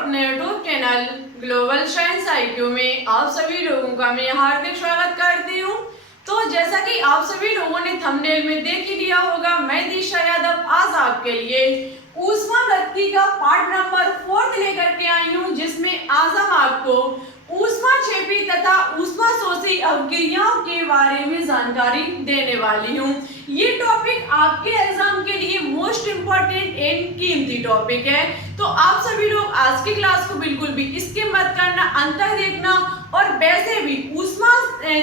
अपने YouTube channel global science IQ में आप सभी लोगों का मैं हार्दिक स्वागत करती हूँ। तो जैसा कि आप सभी लोगों ने थंबनेल में देख ही लिया होगा, मैं दिशा यादव आज आपके लिए ऊष्मागतिकी का पार्ट नंबर 4 लेकर के आई हूँ, जिसमें आज हम आपको ऊष्माक्षेपी तथा ऊष्माशोषी अवक्रियाओं के बारे में जानकारी देने वाली हूँ। ये टॉपिक आपके एग्जाम के लिए मोस्ट इम्पोर्टेंट एंड कीमती टॉपिक है, तो आप सभी लोग आज की क्लास को बिल्कुल भी स्किप मत करना, अंत तक देखना। और वैसे भी ऊष्मा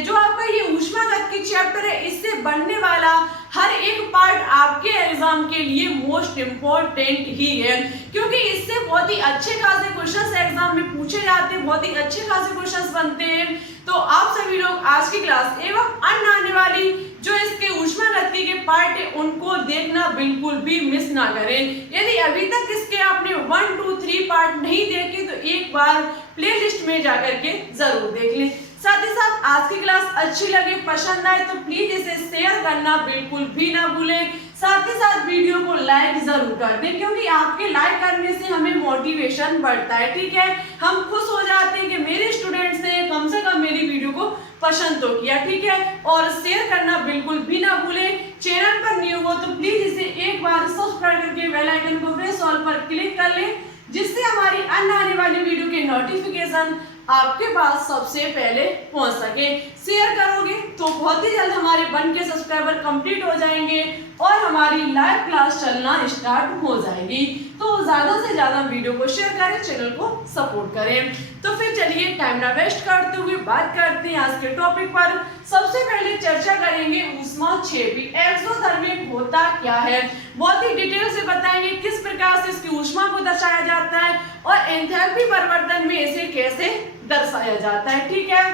जो आपका ये ऊष्मागतिकी चैप्टर है, इससे बनने वाला हर एक पार्ट आपके एग्जाम के लिए मोस्ट इम्पोर्टेंट ही है, क्योंकि इससे बहुत ही अच्छे खासे क्वेश्चंस एग्जाम में पूछे जाते हैं, बहुत ही अच्छे खासे क्वेश्चंस बनते हैं। तो आप सभी लोग आज की क्लास एवं अन्य आने वाली जो इसके ऊष्मागतिकी के पार्ट है उनको देखना बिल्कुल भी मिस ना करें। यदि अभी तक इसके आपने 1, 2, 3 पार्ट नहीं देखे तो एक बार प्लेलिस्ट में जाकर के जरूर देख लें। साथ ही साथ आज की क्लास अच्छी लगे, पसंद आए तो प्लीज इसे शेयर करना बिल्कुल भी ना भूलें। साथ ही साथ वीडियो को लाइक जरूर कर दें, क्योंकि आपके लाइक करने से हमें मोटिवेशन बढ़ता है। ठीक है, हम खुश हो जाते हैं कि मेरे स्टूडेंट्स ने कम से कम मेरी वीडियो को पसंद तो किया। ठीक है, और शेयर करना बिल्कुल भी ना भूलें। चैनल पर न्यू हो तो प्लीज इसे एक बार सब्सक्राइब करके बेल आइकन को प्रेस ऑल पर क्लिक कर लें, जिससे हमारी अन्य आने वाली वीडियो के नोटिफिकेशन आपके पास सबसे पहले पहुंच सके। शेयर करोगे तो बहुत ही जल्द हमारे बन के सब्सक्राइबर कंप्लीट हो जाएंगे और हमारी लाइव क्लास चलना स्टार्ट हो जाएगी। तो ज्यादा से ज्यादा वीडियो को शेयर करें, चैनल को सपोर्ट करें। तो फिर चलिए टाइम ना वेस्ट करते हुए बात करते हैं आज के टॉपिक पर। सबसे पहले चर्चा करेंगे ऊष्माक्षेपी एक्सोथर्मिक होता क्या है। बहुत ही डिटेल से बताएंगे किस प्रकार से इसकी ऊष्मा को दर्शाया जाता है और एंथैल्पी परिवर्तन में इसे कैसे दर्शाया जाता है। ठीक है,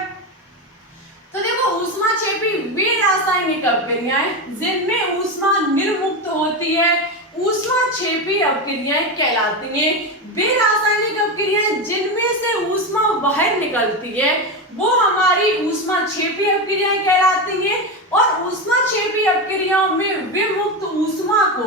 तो देखो ऊष्माक्षेपी वे रासायनिक अवक्रियाएं जिनमें ऊष्मा निर्मुक्त होती है ऊष्माक्षेपी अवक्रियाएं कहलाती हैं। वे रासायनिक अवक्रियाएं जिनमें से ऊष्मा बाहर निकलती है वो हमारी ऊष्माक्षेपी अवक्रियाएं कहलाती हैं। और ऊष्माक्षेपी अवक्रियाओं में विमुक्त ऊष्मा को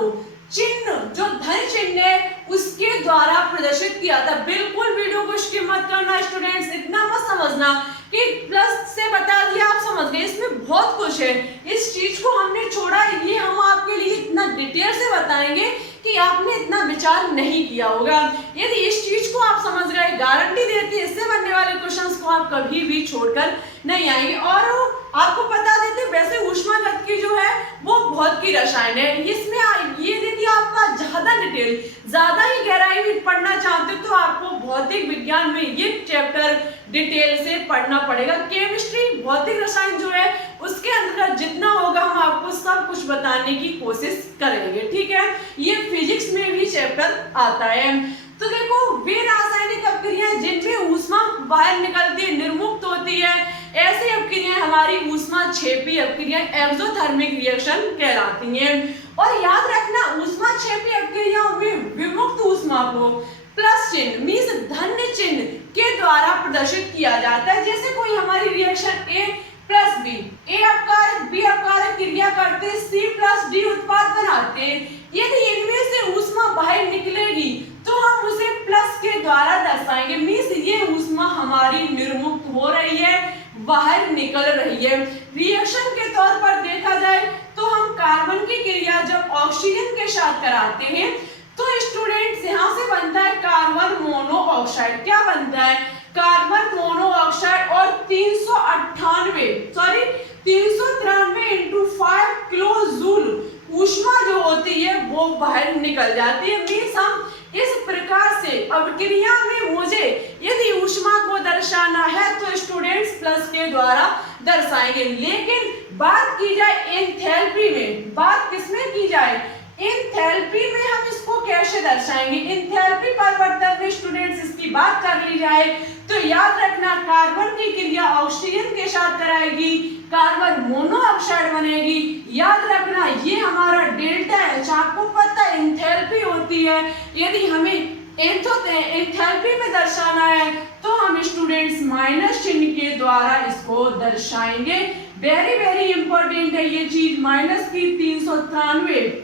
चिन्ह जो धन चिन्ह है उसके द्वारा प्रदर्शित किया था। बिल्कुल वीडियो को स्किप मत करना स्टूडेंट्स, इतना मत समझना कि प्लस से बता दिया आप समझ गए, इसमें बहुत कुछ है। इस चीज को हमने छोड़ा, ये हम आपके लिए इतना डिटेल से बताएंगे कि आपने इतना विचार नहीं किया होगा। यदि इस चीज को आप समझ गए, गारंटी देती है इससे बनने वाले क्वेश्चंस को आप कभी भी छोड़कर नहीं आएंगे। और आपको बता देते वैसे ऊष्मागतिकी जो है वो बहुत की रसायन है, इसमें ये यदि आपका ज्यादा डिटेल ज्यादा ही गहराई में पढ़ना चाहते हो तो आपको भौतिक विज्ञान में ये चैप्टर डिटेल से पढ़ना पड़ेगा। केमिस्ट्री भौतिक रसायन जो है उसके अंदर जितना होगा हम आपको सब कुछ बताने की कोशिश करेंगे। ठीक है, ये फिजिक्स में भी चैप्टर आता है। तो देखो वे रासायनिक अवक्रियाएं जिनमें ऊष्मा बाहर निकलती है निर्मुक्त होती है, ऐसी अवक्रियाएं हमारी ऊष्माक्षेपी अवक्रियाएं एक्सोथर्मिक रिएक्शन कहलाती हैं। और याद रखना ऊष्माक्षेपी अवक्रियाओं में विमुक्त ऊष्मा को प्लस चिन्ह मीन्स धन्य चिन्ह के द्वारा प्रदर्शित किया जाता है। जैसे कोई हमारी रिएक्शन ए प्लस बी, ए अपकारक बी अपकारक क्रिया करते सी प्लस डी उत्पाद बनाते, यदि इनमें से ऊष्मा बाहर निकलेगी तो हम उसे प्लस के द्वारा दर्शाएंगे। मीन्स ये ऊष्मा हमारी निर्मुक्त हो रही है, बाहर निकल रही है। रिएक्शन के तौर पर देखा जाए तो हम कार्बन की क्रिया जब ऑक्सीजन के साथ कराते हैं तो स्टूडेंट्स यहाँ से बनता है कार्बन मोनोऑक्साइड। क्या बनता है? Carbon monoxide. और 393 इंटू 5 किलो जूल ऊष्मा जो होती है वो बाहर निकल जाती है। मीन्स हम इस प्रकार से अवक्रिया में मुझे यदि ऊष्मा को दर्शाना है तो स्टूडेंट्स प्लस के द्वारा दर्शाएंगे। लेकिन बात की जाए एंथैल्पी में, बात किसमें की जाए? एंथैल्पी में हम इसको कैसे दर्शाएंगे? एंथैल्पी परिवर्तन में स्टूडेंट्स इसकी बात कर ली जाए तो याद रखना कार्बन की क्रिया ऑक्सीजन के साथ कराएगी, कार्बन मोनोऑक्साइड बनेगी। याद रखना ये हमारा डेल्टा एच, आपको पता है एंथैल्पी होती है। यदि हमें एंथैल्पी में दर्शाना है तो हम स्टूडेंट्स माइनस चिन्ह के द्वारा इसको दर्शाएंगे। वेरी वेरी इंपॉर्टेंट है ये चीज। माइनस की 393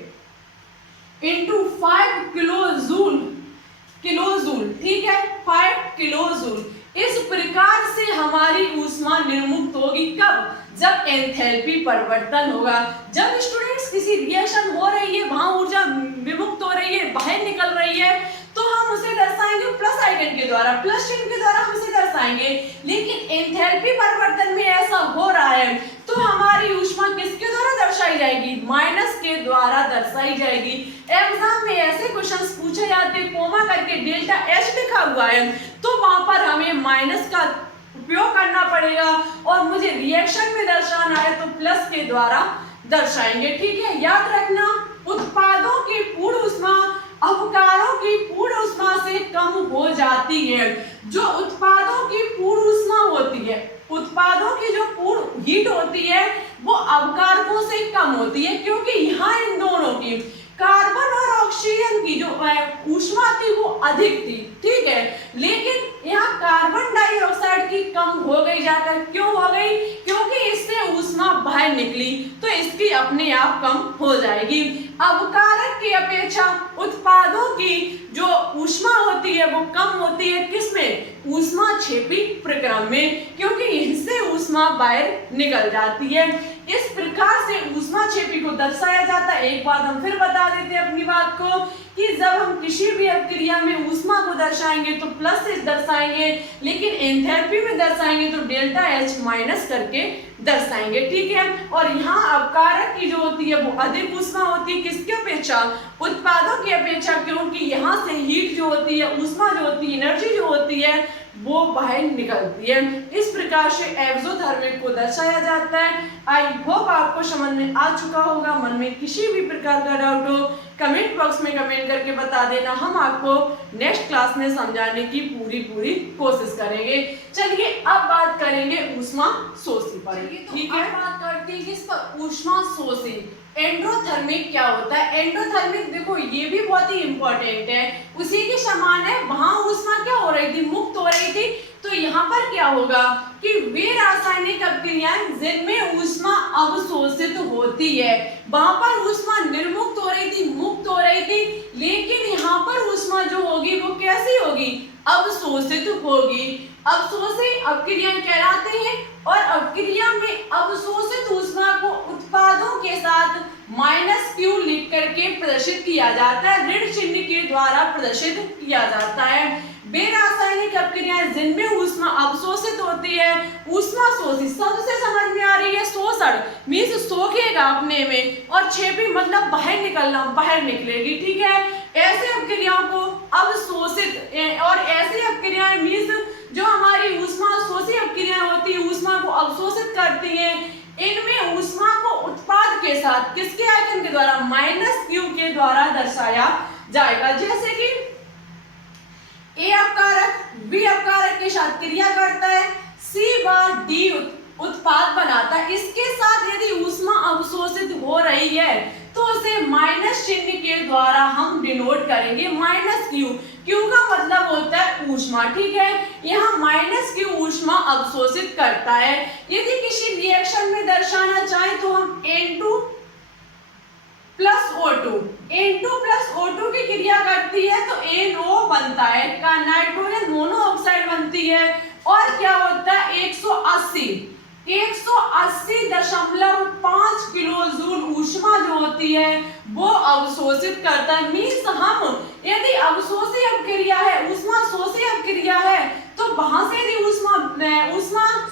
into 5 kilo joule kilo joule, ठीक है, 5 किलो जूल। इस प्रकार से हमारी ऊष्मा निर्मुक्त होगी कब? जब एंथैल्पी परिवर्तन होगा। जब स्टूडेंट्स किसी रिएक्शन हो रही है, वहां ऊर्जा विमुक्त हो रही है, बाहर निकल रही है, तो हम उसे दर्शाएंगे प्लस आइकन के द्वारा, प्लस चिन्ह के द्वारा हम इसे दर्शाएंगे। लेकिन एंथैल्पी परिवर्तन में ऐसा हो रहा है तो हमारी ऊष्मा किसके द्वारा दर्शाई जाएगी? माइनस के द्वारा दर्शाई जाएगी। एग्जाम में ऐसे क्वेश्चंस पूछे जाते हैं, कोमा करके डेल्टा एच लिखा हुआ है, तो वहां पर हमें माइनस का उपयोग करना पड़ेगा और मुझे रिएक्शन में दर्शाना है तो प्लस के द्वारा दर्शाएंगे, ठीक है। याद रखना, उत्पादों की पूर्ण ऊष्मा अपकारों की पूर्ण ऊष्मा से कम हो जाती है। जो उत्पादों की पूर्ण ऊष्मा होती है, उत्पादों की जो पूर्ण हीट होती है वो अपकारकों से कम होती है, क्योंकि यहाँ इन दोनों की कार्बन और ऑक्सीजन की जो ऊष्मा थी वो अधिक थी, ठीक है। लेकिन यहाँ कार्बन डाइऑक्साइड की कम हो गई जाकर, क्यों हो गई? क्योंकि इससे ऊष्मा बाहर निकली तो इसकी अपने आप कम हो जाएगी। अपकारक की अपेक्षा उत्पादों की जो ऊष्मा होती है वो कम होती है, किसमें? ऊष्मा क्षेपी प्रक्रम में, क्योंकि इससे ऊष्मा बाहर निकल जाती है। इस प्रकार से ऊष्मा क्षेपी को दर्शाया जाता है। एक बात हम फिर बता देते हैं अपनी बात को, कि जब हम किसी भी अभिक्रिया में ऊष्मा को दर्शाएंगे तो प्लस से दर्शाएंगे, लेकिन एंथैल्पी में दर्शाएंगे तो डेल्टा एच माइनस करके दर्शाएंगे, ठीक है। और यहाँ अपकारक की जो होती है वो अधिक ऊष्मा होती है, किसकी अपेक्षा? उत्पादों की अपेक्षा, क्योंकि यहाँ से हीट जो होती है, ऊष्मा जो होती है, एनर्जी जो होती है वो बाहर निकलती है। इस प्रकार से एक्सोथर्मिक को दर्शाया जाता है। आई होप आपको समझ में आ चुका होगा। मन में किसी भी प्रकार का डाउट हो कमेंट बॉक्स में कमेंट करके बता देना, हम आपको नेक्स्ट क्लास में समझाने की पूरी कोशिश करेंगे। चलिए अब बात करेंगे ऊष्मा शोषी पर, ठीक है। बात करते हैं किस पर? ऊष्मा शोषी। एंडोथर्मिक क्या होता है? एंडोथर्मिक देखो ये भी बहुत ही इंपॉर्टेंट है, उसी के समान है। वहां ऊष्मा क्या हो रही थी? मुक्त हो रही थी। तो यहाँ पर क्या होगा कि वे रासायनिक अभिक्रियाएं जिनमें ऊष्मा अवशोषित होती है, वहां पर ऊष्मा निर्मुक्त हो रही थी, मुक्त हो रही थी, लेकिन यहाँ पर ऊष्मा जो होगी वो कैसी होगी? अवशोषित होगी। अवशोषित अभिक्रियाएं कहलाते हैं। और अभिक्रिया में अवशोषित ऊष्मा को उत्पादों के साथ -Q लिख करके प्रदर्शित किया जाता है, ऋण चिन्ह के द्वारा प्रदर्शित किया जाता है। वे रासायनिक अभिक्रियाएं जिनमें ऊष्मा अवशोषित होती है, ऊष्मा शोषी शब्द से समझ में आ रही है। शोषण मीन्स सोखेगा अपने में, और क्षेपी मतलब बाहर निकलना, बाहर निकलेगी, ठीक है। ऐसे अभिक्रियाओं को अवशोषित, और ऐसी अभिक्रियाएं मीन्स जो हमारी ऊष्मा शोषी अभिक्रियाएं होती है, ऊष्मा को अवशोषित करती है, इनमें ऊष्मा को उत्पाद के साथ किसके आयतन के द्वारा? -Q के द्वारा दर्शाया जाएगा। जैसे कि ए अपकारक बी अपकारक के साथ क्रिया करता है, सी बार डी उत्पाद बनाता है। इसके साथ यदि ऊष्मा अवशोषित हो रही है तो उसे माइनस चिन्ह के द्वारा हम डिनोट करेंगे, -Q। Q का मतलब होता है ऊष्मा, ठीक है। यहाँ -Q ऊष्मा अवशोषित करता है। यदि किसी रिएक्शन में दर्शाना चाहे तो हम N2 + O2, N2 + O2 की क्रिया करती है तो NO बनता है, का नाइट्रोजन मोनोऑक्साइड बनती है। और क्या होता है? 180.5 किलो जूल ऊष्मा जो होती है वो अवशोषित करता है। मीन्स हम यदि अवशोषी अभिक्रिया है, ऊष्मा शोषी अभिक्रिया है, तो वहां से यदि ऊष्मा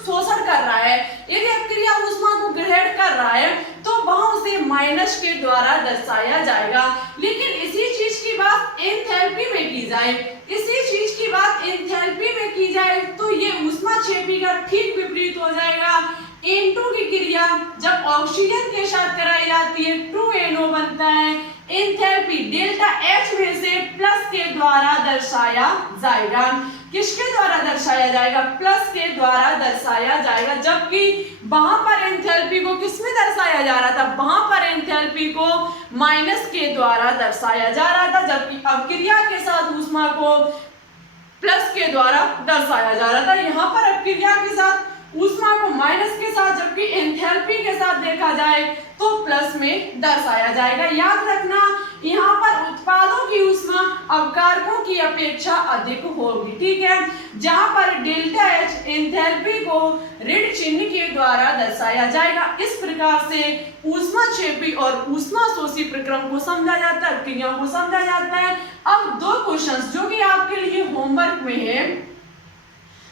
शोषण कर रहा है, यदि अभिक्रिया ऊष्मा को ग्रहण कर रहा है तो वहां उसे माइनस के द्वारा दर्शाया जाएगा। लेकिन इसी चीज की बात एंथैल्पी में की जाए, इसी चीज की बात एंथैल्पी में की जाए तो ये ऊष्मा क्षेपी का ठीक विपरीत हो जाएगा। N2 की क्रिया जब ऑक्सीजन के साथ कराई जाती है 2NO बनता है। एंथैल्पी डेल्टा H में से प्लस के द्वारा दर्शाया जाएगा। किसके द्वारा दर्शाया जाएगा? प्लस के द्वारा दर्शाया जाएगा। जबकि वहां पर एंथैल्पी को किसमें दर्शाया जा रहा था? वहां पर एंथैल्पी को माइनस के द्वारा दर्शाया जा रहा था, जबकि अभिक्रिया के साथ ऊष्मा को प्लस के द्वारा दर्शाया जा रहा था। यहाँ पर अभिक्रिया के साथ ऊष्मा को माइनस के साथ जबकि एंथैल्पी के साथ देखा जाए तो प्लस में दर्शाया जाएगा। याद रखना यहाँ पर उत्पादों की ऊष्मा अवकारकों की अपेक्षा अधिक होगी, ठीक है। जहां पर डेल्टा एच एंथैल्पी को ऋण चिन्ह के द्वारा दर्शाया जाएगा। इस प्रकार से ऊष्माक्षेपी और ऊष्मा शोषी प्रक्रम को समझा जाता है, क्रिया को समझा जाता है। अब दो क्वेश्चंस जो कि आपके लिए होमवर्क में है,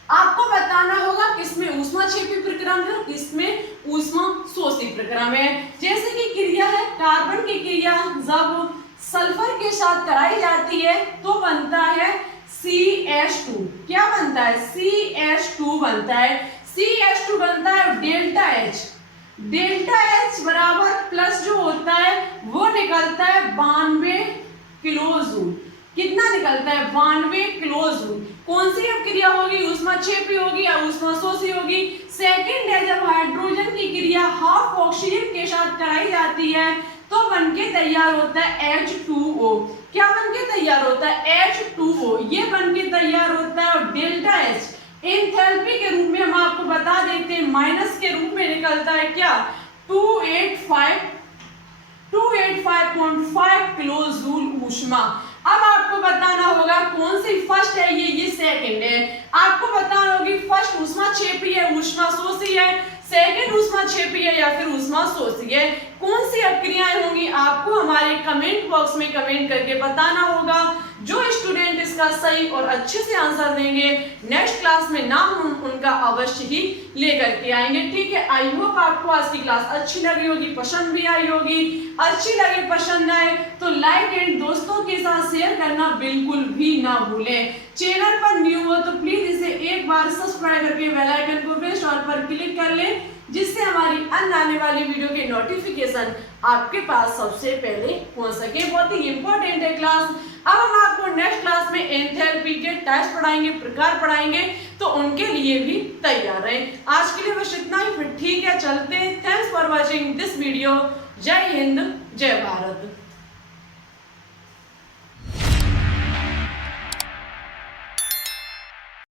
आपको बताना होगा किसमें ऊष्माक्षेपी प्रक्रम है, किसमें ऊष्मा शोषी प्रक्रम है। जैसे कि क्रिया है कार्बन की क्रिया जब सल्फर के साथ कराई जाती है तो बनता है CH2। क्या बनता है? CH2 बनता है। CH2 बनता है डेल्टा H। डेल्टा H बराबर प्लस जो होता है वो निकलता है 92 किलो जूल। कितना निकलता है? 92 किलो जूल। कौन सी अब क्रिया होगी? ऊष्माक्षेपी होगी या ऊष्मा शोषी होगी? सेकंड है जब हाइड्रोजन की क्रिया हाफ ऑक्सीजन के साथ कराई जाती है तो बनके तैयार होता है H2O। क्या बनके तैयार होता है? H2O। ये बनके तैयार होता है और डेल्टा H एंथैल्पी के रूप में हम आपको बता देते हैं माइनस के रूप में निकलता है क्या? 285.5 किलो जूल ऊष्मा। अब आपको बताना होगा कौन सी फर्स्ट है, ये सेकंड है। आपको बताना होगी फर्स्ट ऊष्माक्षेपी है, ऊष्मा शोषी है, सेकंड ऊष्माक्षेपी है या फिर ऊष्मा शोषी है। कौन सी क्रियाएं होंगी आपको हमारे कमेंट बॉक्स में कमेंट करके बताना होगा। जो स्टूडेंट इसका सही और अच्छे से आंसर देंगे नेक्स्ट क्लास में नाम उनका अवश्य ही लेकर के आएंगे, ठीक है। आई होप आपको आज की क्लास अच्छी लगी होगी, पसंद भी आई होगी। अच्छी लगे पसंद आए तो लाइक एंड दोस्तों के साथ शेयर करना बिल्कुल भी ना भूलें। चैनल पर न्यू हो तो प्लीज इसे एक बार सब्सक्राइब करके बेल आइकन को प्रेस ऑल पर क्लिक कर लें, जिससे हमारी अन्य आने वाली वीडियो के नोटिफिकेशन आपके पास सबसे पहले पहुंच सके। बहुत ही इंपॉर्टेंट है क्लास। अब हम आपको नेक्स्ट क्लास में एंथैल्पी के टाइप्स पढ़ाएंगे, प्रकार पढ़ाएंगे, तो उनके लिए भी तैयार रहें। आज के लिए बस इतना ही, फिर ठीक है चलते हैं। Thanks for watching this video. जय हिंद, जय भारत।